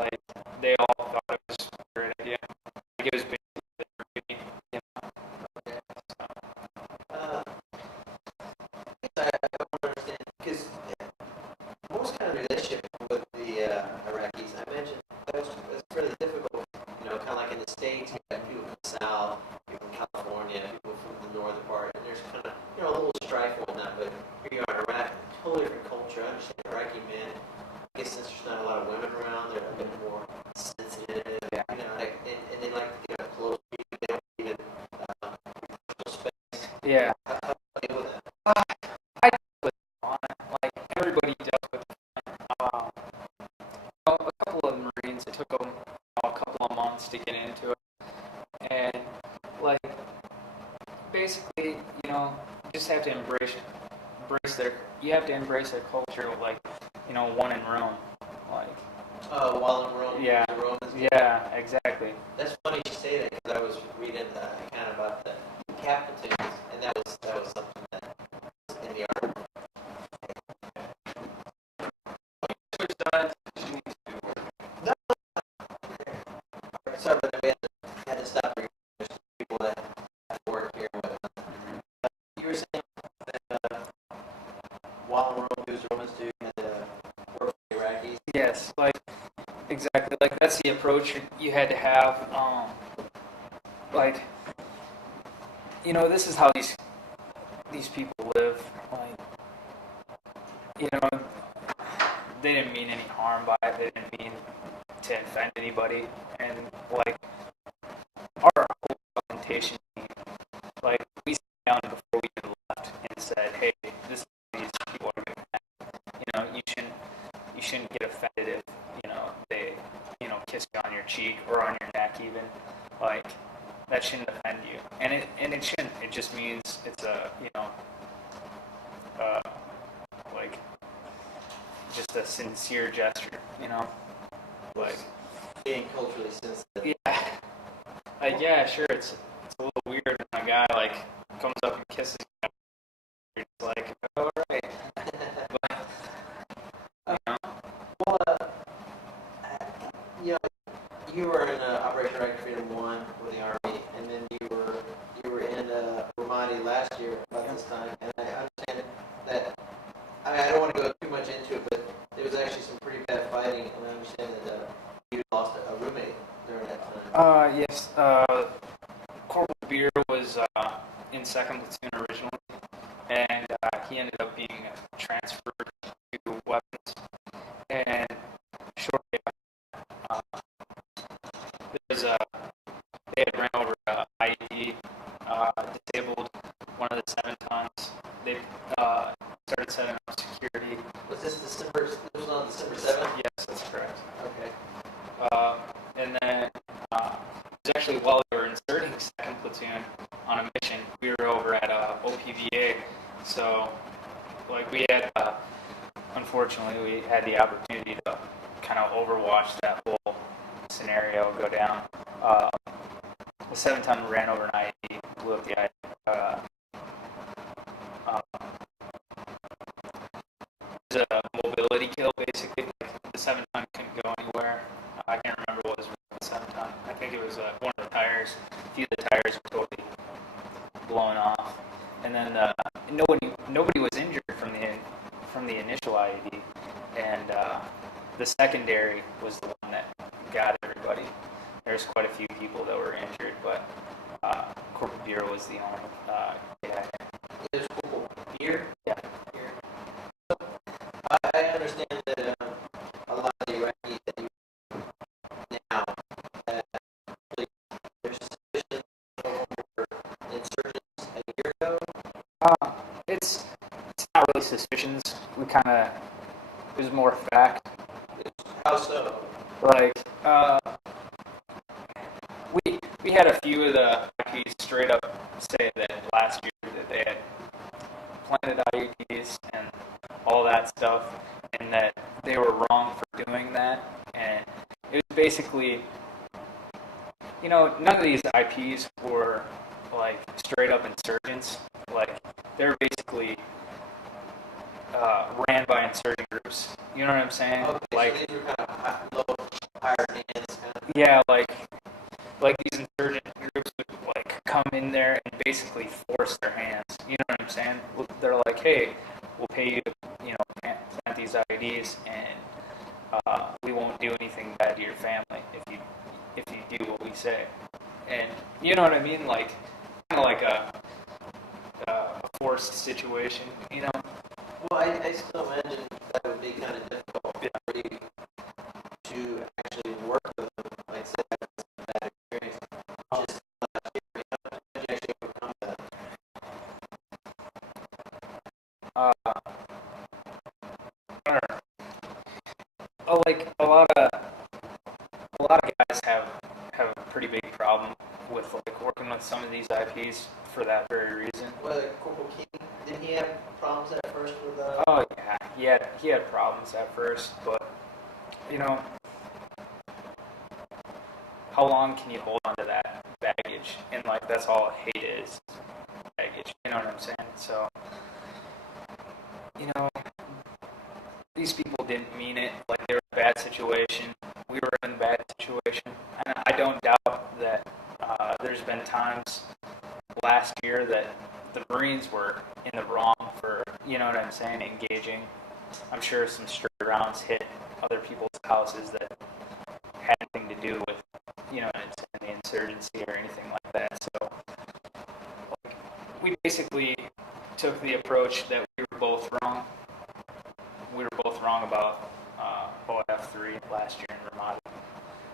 like they all thought it was a great idea. Like it was basically their baby, you know. Okay. Uh, I want to understand because what was kind of the relationship with the Iraqis? I mentioned that was fairly difficult. Kind of like in the States, you got people from the South, people from California, people from the northern part, and there's kind of a little strife and whatnot. But here you are in Iraq, totally different culture. I understand Iraqi men. I guess since there's not a lot of women around, they're a bit more sensitive. Yeah. And they like to get up close. They don't even personal space. Yeah. How do you deal with that? I dealt with it on it. Like everybody dealt with it. A couple of Marines, it took them a couple of months to get into it, and like basically, you just have to you have to embrace their culture, like one in Rome, like. While in Rome, Yeah. the Romans. Yeah, exactly. That's funny you say that because I was reading an account about the cap platoons, and that was something that was in the article. No. Sorry, but we had to stop here. There's people that have to work here. But you were saying that while in Rome, do as Romans do, you had to work for the Iraqis. Yes, like exactly. Like that's the approach you had to have. Like this is how these people live. Like they didn't mean any harm by it. They didn't mean to offend anybody. And like our whole presentation team, like we sat down before we even left and said, "Hey, this is how these people are going to act. You shouldn't get offended if they kiss you on your cheek or on your neck even. Like that shouldn't offend you, and it shouldn't. It just means it's like just a sincere gesture, like Being culturally sensitive. yeah, like yeah, sure. It's a little weird when a guy like comes up and kisses you. You're just like, all right, but Well, you were in Operation Iraqi Freedom 1 with the Army, and then you were in Ramadi last year about this time, and I understand that, I don't want to go too much into it, but there was actually some pretty bad fighting, and I understand that you lost a roommate during that time. Yes, Corporal Beer was in 2nd Platoon originally, and he ended up being transferred to weapons, and shortly after, they had ran over IED, disabled one of the 7 tons. They started setting up security. Was this December? This was on December 7th? Yes, that's correct. Okay. And then it was actually while we were inserting 2nd Platoon on a mission, we were over at OPVA. So, like, we had, unfortunately, we had the opportunity to kind of overwatch that whole scenario go down. The 7-ton ran over an IED, blew up the IED. It was a mobility kill, basically. Like, the 7-ton couldn't go anywhere. I can't remember what was wrong with the 7-ton. I think it was one of the tires. A few of the tires were totally blown off. And then nobody was injured from the initial IED, and the secondary was the one that got everybody. There's quite a few people that were injured, but Corporal Beer was the only guy. There's Corporal Beer? Yeah. Beer. So, I understand that a lot of the Iraqis that you now, there's suspicion of insurgents a year ago. It's not really suspicions. It was more fact. How so? Like, we had a few of the IPs straight up say that last year that they had planted IEDs and all that stuff, and that they were wrong for doing that. And it was basically, none of these IPs were like straight up insurgents. Like, they were basically ran by insurgent groups. You know what I'm saying? Okay, like, so these are kind of high hired hands kind of. Yeah, like these insurgent groups would like come in there and basically force their hands. You know what I'm saying? They're like, hey, we'll pay you to, plant these IEDs, and we won't do anything bad to your family if you do what we say. And you know what I mean? Like kind of like a forced situation. You know? Well, I still imagine that would be kind of difficult for you to actually work with them. Like, say, that's a bad experience. Just how did you actually overcome that? I don't know. Oh, like a lot of guys have a pretty big problem with like working with some of these IPs for that very reason. Well, like Corporal King, did he have problems at first with Oh yeah, he had problems at first, but you know, how long can you hold on to that baggage? And like that's all hate is, baggage. You know what I'm saying? So, these people didn't mean it. Like they were in a bad situation. We were in a bad situation. And I don't doubt that there's been times last year that the Marines were in the wrong for, you know what I'm saying, engaging. I'm sure some stray rounds hit other people's houses that had nothing to do with, you know what I'm saying, the insurgency or anything like that. So like, we basically took the approach that we were both wrong. We were both wrong about OF3 last year in Ramadi.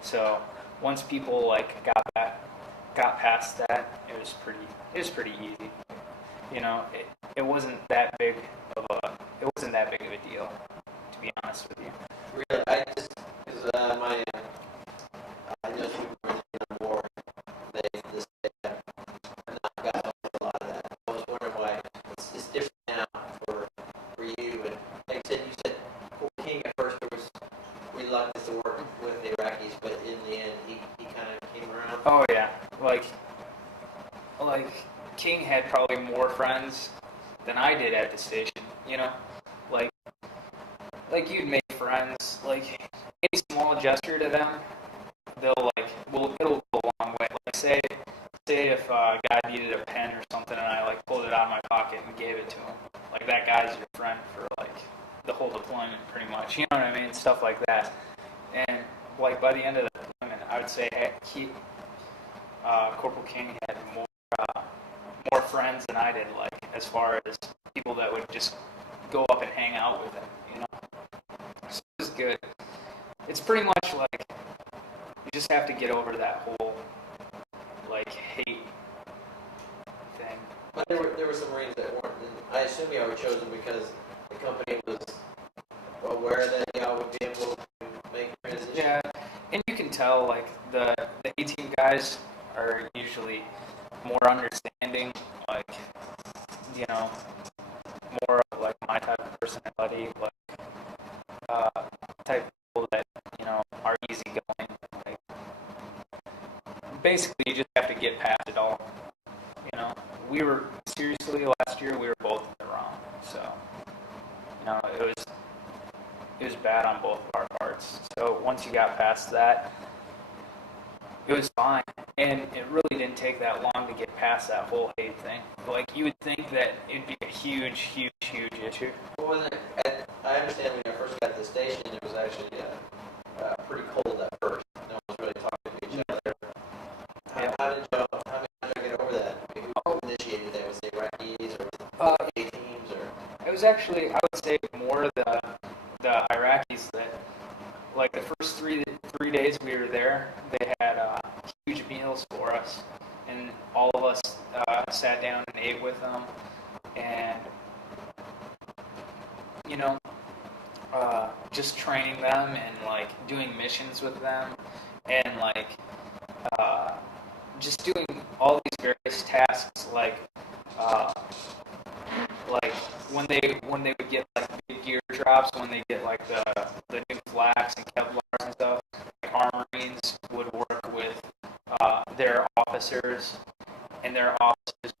So once people like got past that, it was pretty easy. It wasn't that big of a deal, to be honest with you. Really, I just because I know people were in the war. They have not got a lot of that. I was wondering why it's different now for you. And like you said Corporal King at first there was reluctance to work with the Iraqis, but in the end he kind of came around. Oh yeah, like King had probably more friends than I did at the station. Like you'd make friends. Like any small gesture to them, it'll go a long way. Like say if a guy needed a pen or something, and I like pulled it out of my pocket and gave it to him. Like that guy's your friend for like the whole deployment, pretty much. You know what I mean? Stuff like that. And like by the end of the deployment, I would say, hey, Corporal King had more friends than I did. Like as far as people that would just go up and hang out with him. So it was good. It's pretty much like you just have to get over that whole like hate thing. But there were some Marines that weren't. And I assume y'all were chosen because the company was aware that y'all would be able to make the transition. Yeah, and you can tell like the A-team guys are usually more understanding, like more of like my type of personality, like type of people that are easygoing. Like basically, you just have to get past it all. We were seriously last year. We were both in the wrong, so it was bad on both of our parts. So once you got past that, it was fine, and it really didn't take that long to get past that whole hate thing. Like you would think that it'd be a huge issue. Well, I understand when I first got to the station, it was actually pretty cold at first. No one was really talking to each other. How did y'all get over that? I mean, who initiated that? Was it Iraqis or A-teams or? It was actually, I would say, more the Iraqis that, like the first three days we were there, they had huge meals for us, and all of us sat down and ate with them, and just training them and like doing missions with them, and like just doing all these various tasks, like when they would get like big gear drops, when they get like the new flags and Kevlars and stuff, like our Marines would work with their officers, and their officers